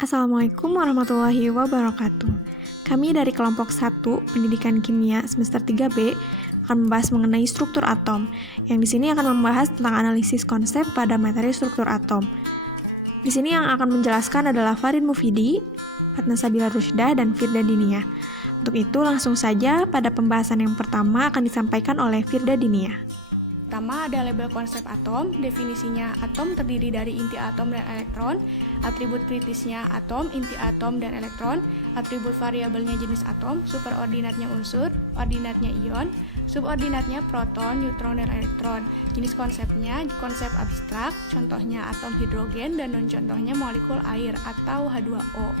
Assalamualaikum warahmatullahi wabarakatuh. Kami dari kelompok 1 Pendidikan Kimia semester 3B akan membahas mengenai struktur atom. Yang di sini akan membahas tentang analisis konsep pada materi struktur atom. Di sini yang akan menjelaskan adalah Farid Mufidi, Fatna Sabila Rusydah, dan Firda Diniyah. Untuk itu langsung saja pada pembahasan yang pertama akan disampaikan oleh Firda Diniyah. Pertama ada label konsep atom, definisinya atom terdiri dari inti atom dan elektron, atribut kritisnya atom, inti atom dan elektron, atribut variabelnya jenis atom, superordinatnya unsur, ordinatnya ion, subordinatnya proton, neutron, dan elektron. Jenis konsepnya konsep abstrak, contohnya atom hidrogen dan non-contohnya molekul air atau H2O.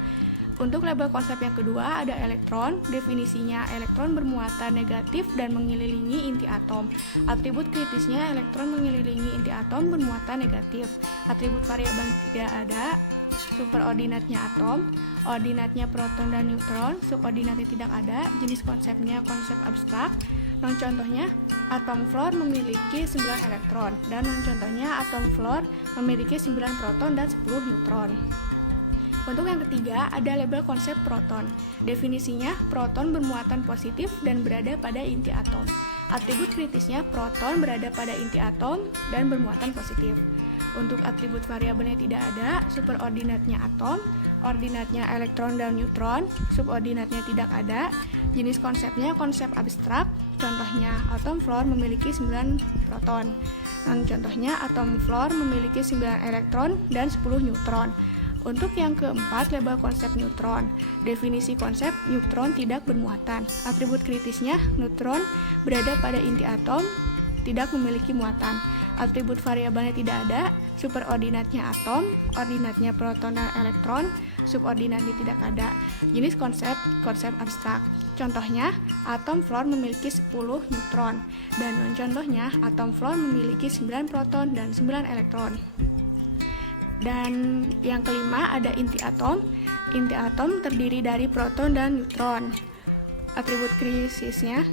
Untuk label konsep yang kedua ada elektron, definisinya elektron bermuatan negatif dan mengelilingi inti atom. Atribut kritisnya elektron mengelilingi inti atom bermuatan negatif. Atribut variabel tidak ada, superordinatnya atom, ordinatnya proton dan neutron, subordinatnya tidak ada, jenis konsepnya konsep abstrak. Non-contohnya, atom fluor memiliki 9 elektron, dan non-contohnya atom fluor memiliki 9 proton dan 10 neutron. Untuk yang ketiga, ada label konsep proton. Definisinya, proton bermuatan positif dan berada pada inti atom. Atribut kritisnya, proton berada pada inti atom dan bermuatan positif. Untuk atribut variabelnya tidak ada, superordinatnya atom, ordinatnya elektron dan neutron, subordinatnya tidak ada. Jenis konsepnya konsep abstrak, contohnya atom fluor memiliki 9 proton. Contohnya atom fluor memiliki 9 elektron dan 10 neutron. Untuk yang keempat, label konsep neutron. Definisi konsep neutron tidak bermuatan. Atribut kritisnya, neutron berada pada inti atom, tidak memiliki muatan. Atribut variabelnya tidak ada, superordinatnya atom, ordinatnya proton dan elektron, subordinatnya tidak ada. Jenis konsep abstrak. Contohnya, atom fluor memiliki 10 neutron, dan non-contohnya, atom fluor memiliki 9 proton dan 9 elektron. Dan yang kelima ada inti atom. Inti atom terdiri dari proton dan neutron. Atribut kritisnya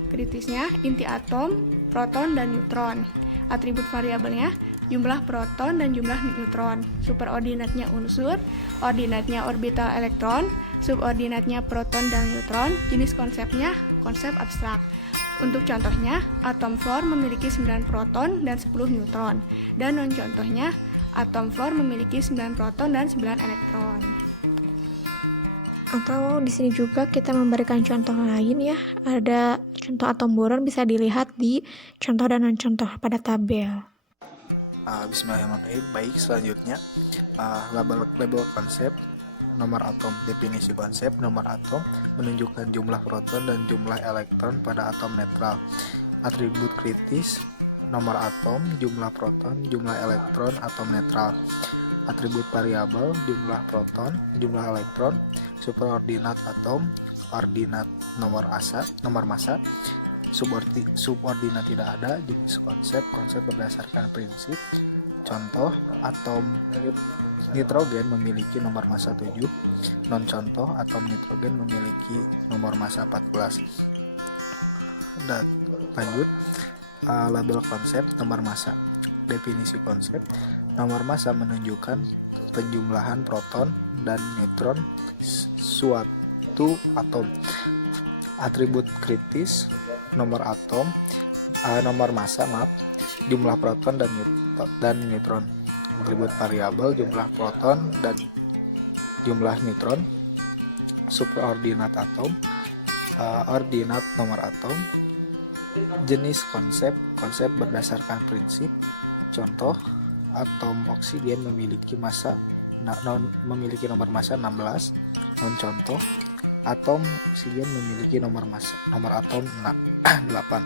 inti atom, proton dan neutron. Atribut variabelnya jumlah proton dan jumlah neutron. Superordinatnya unsur, ordinatnya orbital elektron, subordinatnya proton dan neutron. Jenis konsepnya konsep abstrak. Untuk contohnya, atom fluor memiliki 9 proton dan 10 neutron. Dan non-contohnya, atom fluor memiliki 9 proton dan 9 elektron. Atau di sini juga kita memberikan contoh lain ya. Ada contoh atom boron bisa dilihat di contoh dan non-contoh pada tabel. Bismillahirrahmanirrahim. Baik, selanjutnya label konsep, nomor atom. Definisi konsep, nomor atom menunjukkan jumlah proton dan jumlah elektron pada atom netral. Atribut kritis, nomor atom, jumlah proton, jumlah elektron atom netral. Atribut variabel, jumlah proton, jumlah elektron, superordinat atom, ordinat nomor massa, subordinat tidak ada. Jenis konsep berdasarkan prinsip. Contoh, atom nitrogen memiliki nomor massa 7. Non-contoh, atom nitrogen memiliki nomor massa 14. Dan lanjut, label konsep, nomor massa. Definisi konsep, nomor massa menunjukkan penjumlahan proton dan neutron suatu atom. Atribut kritis, nomor massa, jumlah proton dan neutron. Atribut variabel, jumlah proton dan jumlah neutron. Superordinat atom, ordinat nomor atom. Jenis konsep berdasarkan prinsip. Contoh, atom oksigen memiliki nomor massa 16. Non-contoh, atom oksigen memiliki nomor atom 8.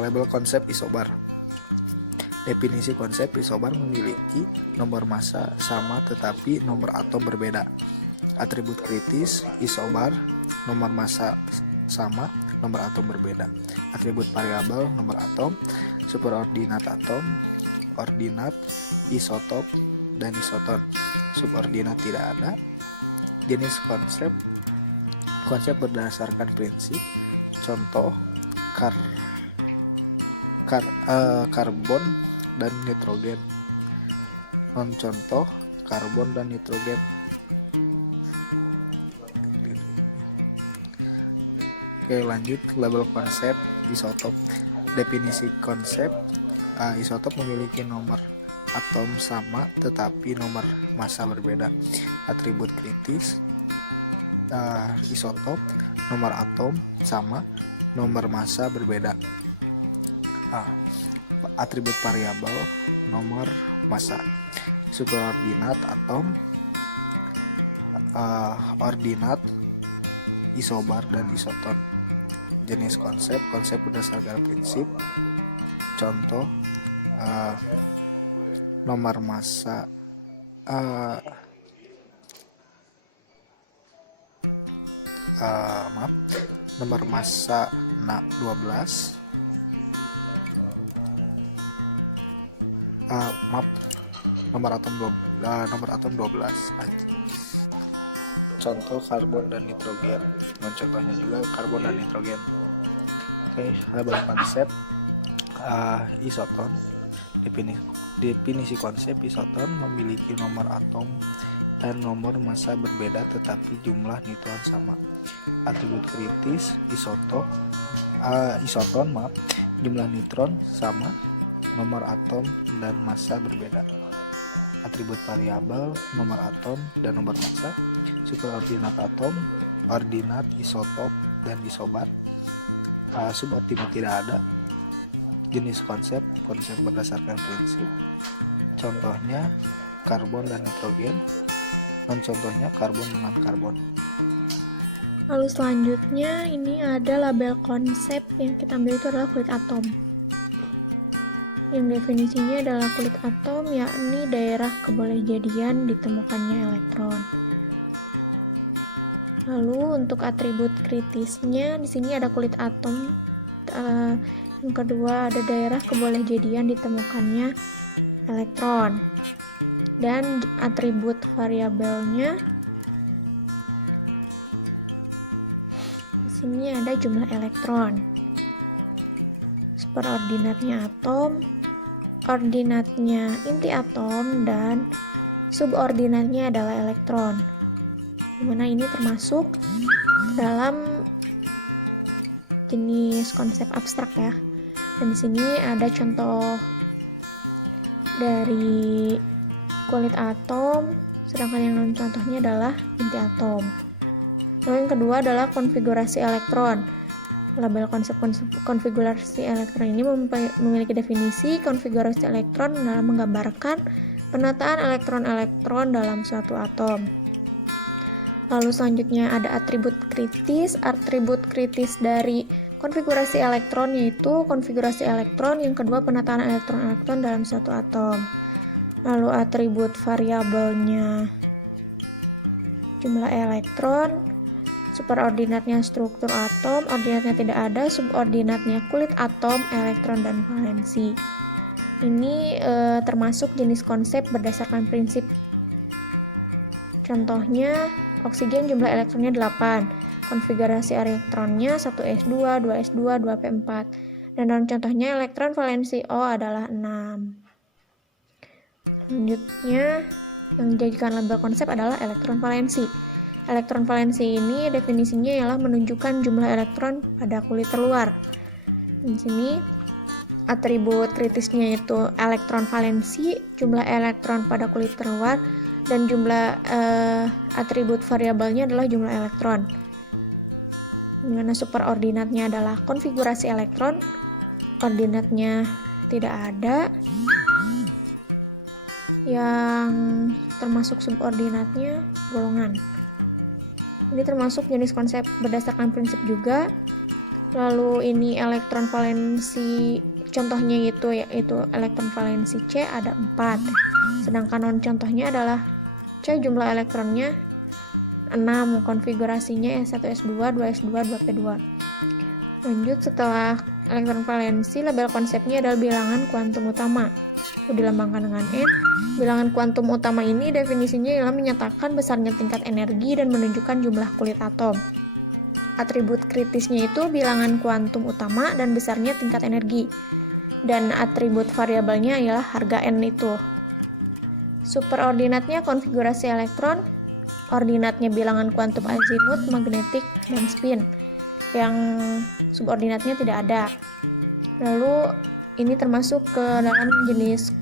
Label konsep isobar. Definisi konsep isobar memiliki nomor massa sama tetapi nomor atom berbeda. Atribut kritis isobar, nomor massa sama, nomor atom berbeda. Atribut variabel, nomor atom, superordinat atom, ordinat, isotop, dan isoton. Subordinat tidak ada. Jenis konsep berdasarkan prinsip. Contoh, karbon dan nitrogen. Non-contoh karbon dan nitrogen. Oke, lanjut label konsep isotop. Definisi konsep, isotop memiliki nomor atom sama tetapi nomor massa berbeda. Atribut kritis isotop, nomor atom sama, nomor massa berbeda. Atribut variabel, nomor massa. Superordinat atom, ordinat, isobar, dan isoton. Jenis konsep berdasarkan prinsip. Contoh, nomor massa nomor massa 12, nomor atom 12. Contoh karbon dan nitrogen. Dan contohnya juga karbon dan nitrogen. Oke, label konsep isoton. Definisi konsep isoton memiliki nomor atom dan nomor massa berbeda tetapi jumlah neutron sama. Atribut kritis isoton, jumlah neutron sama, nomor atom dan massa berbeda. Atribut variabel, nomor atom dan nomor massa. Superordinat atom, ordinat, isotop, dan isobar. Subordinat tidak ada. Jenis konsep berdasarkan prinsip. Contohnya karbon dan nitrogen. Dan contohnya karbon dengan karbon. Lalu selanjutnya ini ada label konsep yang kita ambil itu adalah kulit atom. Yang definisinya adalah kulit atom yakni daerah kebolehjadian ditemukannya elektron. Lalu untuk atribut kritisnya di sini ada kulit atom. Yang kedua ada daerah kebolehjadian ditemukannya elektron. Dan atribut variabelnya di sini ada jumlah elektron. Superordinatnya atom, ordinatnya inti atom, dan subordinatnya adalah elektron. Dimana ini termasuk dalam jenis konsep abstrak ya. Dan di sini ada contoh dari kulit atom, sedangkan yang non contohnya adalah inti atom. Lalu yang kedua adalah konfigurasi elektron. Label konsep konfigurasi elektron ini memiliki definisi. Konfigurasi elektron adalah menggambarkan penataan elektron-elektron dalam suatu atom. Lalu selanjutnya ada atribut kritis. Atribut kritis dari konfigurasi elektron yaitu konfigurasi elektron, yang kedua penataan elektron-elektron dalam suatu atom. Lalu atribut variabelnya jumlah elektron, superordinatnya struktur atom, ordinatnya tidak ada, subordinatnya kulit atom, elektron, dan valensi. Ini termasuk jenis konsep berdasarkan prinsip. Contohnya oksigen jumlah elektronnya 8, konfigurasi elektronnya 1s2, 2s2, 2p4, dan dalam contohnya elektron valensi O adalah 6. Selanjutnya yang dijadikan label konsep adalah elektron valensi. Elektron valensi ini definisinya ialah menunjukkan jumlah elektron pada kulit terluar. Di sini atribut kritisnya yaitu elektron valensi, jumlah elektron pada kulit terluar, dan jumlah atribut variabelnya adalah jumlah elektron. Dimana superordinatnya adalah konfigurasi elektron, ordinatnya tidak ada, yang termasuk subordinatnya golongan. Ini termasuk jenis konsep berdasarkan prinsip juga. Lalu ini elektron valensi, contohnya yaitu elektron valensi C ada 4, sedangkan non contohnya adalah C jumlah elektronnya 6, konfigurasinya S1S2, 2S2, 2P2. Lanjut, setelah elektron valensi, label konsepnya adalah bilangan kuantum utama, dilambangkan dengan N. Bilangan kuantum utama ini definisinya ialah menyatakan besarnya tingkat energi dan menunjukkan jumlah kulit atom. Atribut kritisnya itu bilangan kuantum utama dan besarnya tingkat energi. Dan atribut variabelnya ialah harga N itu. Superordinatnya konfigurasi elektron, ordinatnya bilangan kuantum azimut, magnetik, dan spin. Yang subordinatnya tidak ada. Lalu ini termasuk ke dalam jenis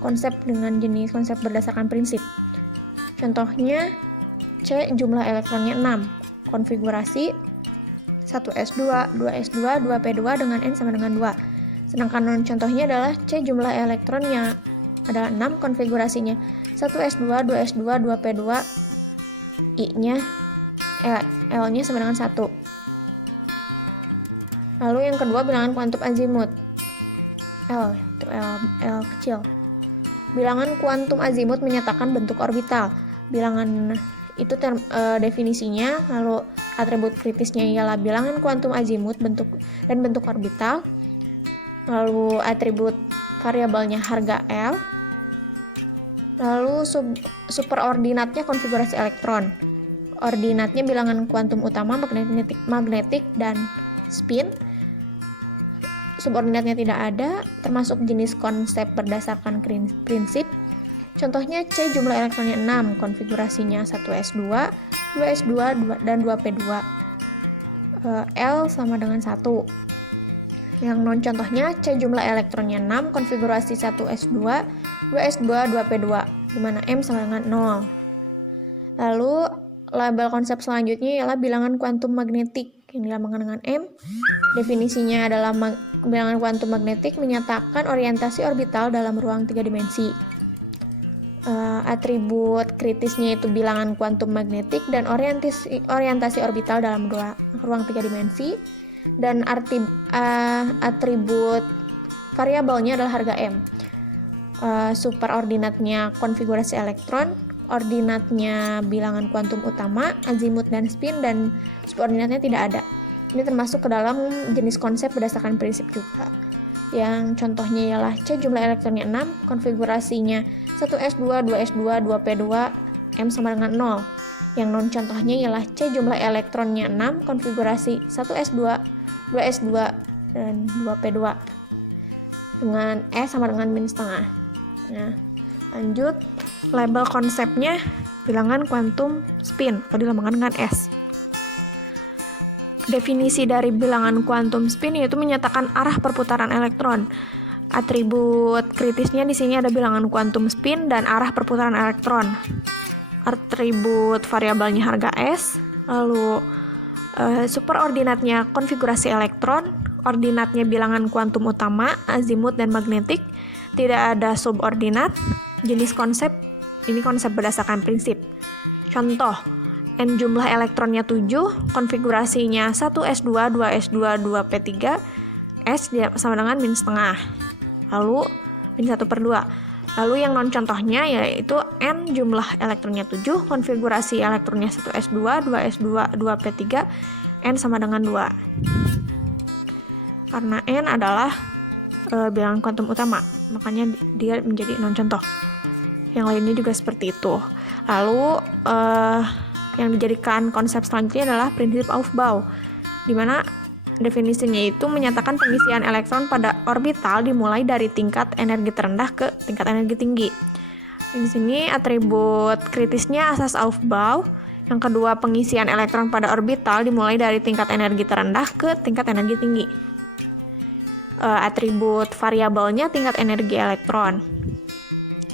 konsep dengan jenis konsep berdasarkan prinsip. Contohnya C jumlah elektronnya 6, konfigurasi 1s2, 2s2, 2p2 dengan n sama dengan 2. Sedangkan contohnya adalah C jumlah elektronnya adalah 6, konfigurasinya 1s2, 2s2, 2p2, I-nya L-nya sama dengan 1. Lalu yang kedua bilangan kuantum azimut. L kecil. Bilangan kuantum azimut menyatakan bentuk orbital. Bilangan itu definisinya, lalu atribut kritisnya ialah bilangan kuantum azimut bentuk orbital. Lalu atribut variabelnya harga L. Lalu superordinatnya konfigurasi elektron. Ordinatnya bilangan kuantum utama, magnetik dan spin. Subordinatnya tidak ada, termasuk jenis konsep berdasarkan prinsip. Contohnya C jumlah elektronnya 6, konfigurasinya 1s2, 2s2, dan 2p2. L sama dengan 1. Yang non contohnya C jumlah elektronnya 6, konfigurasi 1s2, 2s2, 2p2, di mana M sama dengan 0. Lalu label konsep selanjutnya ialah bilangan kuantum magnetik yang dilambangkan dengan M. Definisinya adalah bilangan kuantum magnetik menyatakan orientasi orbital dalam ruang 3 dimensi. Atribut kritisnya itu bilangan kuantum magnetik dan orientasi orbital dalam ruang 3 dimensi. Dan atribut variabelnya adalah harga M. Superordinatnya konfigurasi elektron, ordinatnya bilangan kuantum utama, azimut dan spin, dan subordinatnya tidak ada. Ini termasuk ke dalam jenis konsep berdasarkan prinsip juga. Yang contohnya ialah C jumlah elektronnya 6, konfigurasinya 1s2, 2s2, 2p2, M sama dengan 0. Yang non contohnya ialah C jumlah elektronnya 6, konfigurasi 1s2, 2s2, dan 2p2 dengan E sama dengan min setengah. Nah, lanjut, label konsepnya bilangan kuantum spin atau dilambangkan dengan S. Definisi dari bilangan kuantum spin yaitu menyatakan arah perputaran elektron. Atribut kritisnya di sini ada bilangan kuantum spin dan arah perputaran elektron. Atribut variabelnya harga S. Lalu superordinatnya konfigurasi elektron, ordinatnya bilangan kuantum utama, azimut dan magnetik. Tidak ada subordinat. Jenis konsep, ini konsep berdasarkan prinsip. Contoh, N jumlah elektronnya 7, konfigurasinya 1s2, 2s2, 2p3, S sama dengan min setengah. Lalu min 1/2. Lalu yang non contohnya yaitu N jumlah elektronnya 7, konfigurasi elektronnya 1s2, 2s2, 2p3, N sama dengan 2. Karena N adalah bilangan kuantum utama, makanya dia menjadi non contoh. Yang lainnya juga seperti itu. Lalu yang dijadikan konsep selanjutnya adalah prinsip Aufbau, di mana definisinya itu menyatakan pengisian elektron pada orbital dimulai dari tingkat energi terendah ke tingkat energi tinggi. Di sini atribut kritisnya asas Aufbau. Yang kedua, pengisian elektron pada orbital dimulai dari tingkat energi terendah ke tingkat energi tinggi. Atribut variabelnya tingkat energi elektron.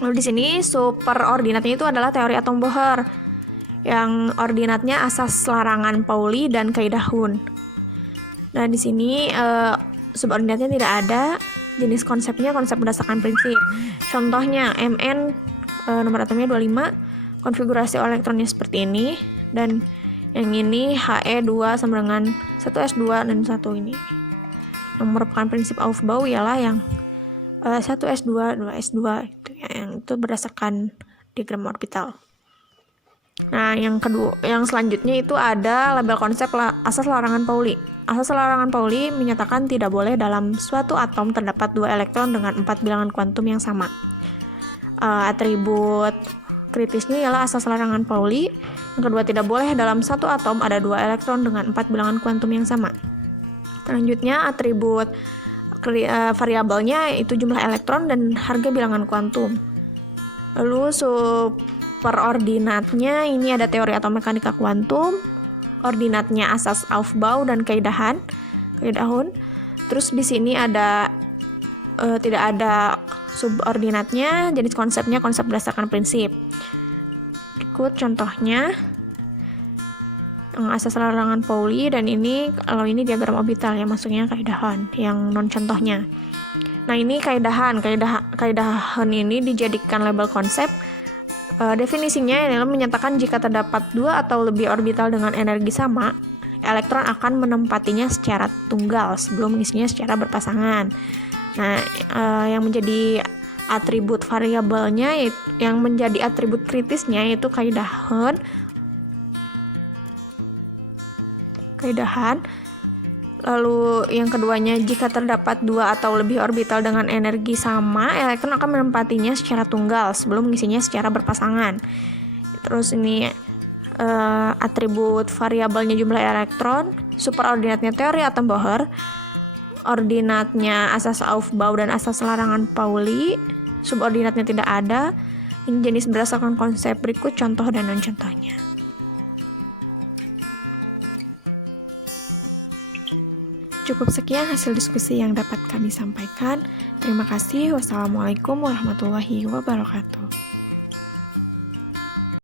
Lalu di sini superordinatnya itu adalah teori atom Bohr, yang ordinatnya asas larangan Pauli dan kaidah Hund. Nah, di sini subordinatnya tidak ada. Jenis konsepnya konsep berdasarkan prinsip. Contohnya Mn nomor atomnya 25, konfigurasi elektronnya seperti ini, dan yang ini He2 sama dengan 1s2 dan 1 ini. Yang merupakan prinsip Aufbau ialah yang 1s2, 2s2 itu, yang itu berdasarkan diagram orbital. Nah, yang selanjutnya itu ada label konsep asas larangan Pauli. Asas larangan Pauli menyatakan tidak boleh dalam suatu atom terdapat 2 elektron dengan 4 bilangan kuantum yang sama. Atribut kritisnya ialah asas larangan Pauli. Yang kedua, tidak boleh dalam satu atom ada 2 elektron dengan 4 bilangan kuantum yang sama. Selanjutnya, atribut variabelnya itu jumlah elektron dan harga bilangan kuantum. Lalu superordinatnya ini ada teori atom mekanika kuantum, ordinatnya asas Aufbau dan Kaidahun. Terus di sini ada tidak ada subordinatnya, jenis konsepnya konsep berdasarkan prinsip. Berikut contohnya yang asas larangan Pauli, dan ini kalau ini diagram orbital ya, maksudnya Kaidahun yang non contohnya. Nah, ini Kaidahun ini dijadikan label konsep. Definisinya adalah menyatakan jika terdapat 2 atau lebih orbital dengan energi sama, elektron akan menempatinya secara tunggal sebelum mengisinya secara berpasangan. Nah, yang menjadi atribut variabelnya, yang menjadi atribut kritisnya yaitu Kaidahun. Lalu yang keduanya, jika terdapat 2 atau lebih orbital dengan energi sama, elektron akan menempatinya secara tunggal sebelum mengisinya secara berpasangan. Terus ini atribut variabelnya jumlah elektron, superordinatnya teori atom Bohr, ordinatnya asas Aufbau dan asas larangan Pauli, subordinatnya tidak ada. Ini jenis berdasarkan konsep, berikut contoh dan non contohnya. Cukup sekian hasil diskusi yang dapat kami sampaikan. Terima kasih. Wassalamualaikum warahmatullahi wabarakatuh.